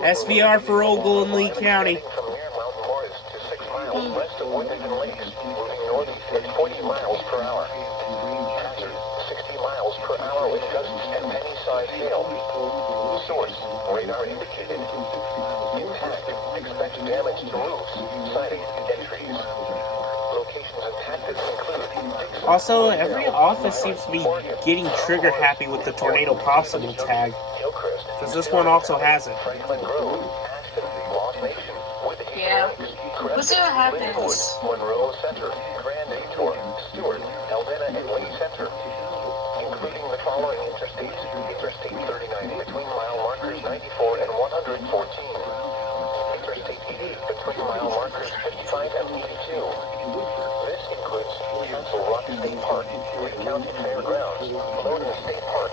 SVR for Ogle and Lee County. From near Mount Morris to 6 miles west of Worthington Lakes, moving northeast at 40 miles per hour. Hazard, 60 miles per hour with gusts and penny-sized hail. Source, radar indicated. Impact, expect damage to roofs, siding, and trees. Locations impacted include... Also, every office seems to be getting trigger happy with the tornado possible tag, because this one also has it. Yeah. We'll see what happens. Monroe Center, Grand Detour, Stewart, Eldena, and Lee Center, including the following interstates: Interstate 39 between mile markers 94 and 114, Interstate 80 between mile markers 55 and 82. This includes Castle Rock State Park, Lee County Fairgrounds, Loden State Park,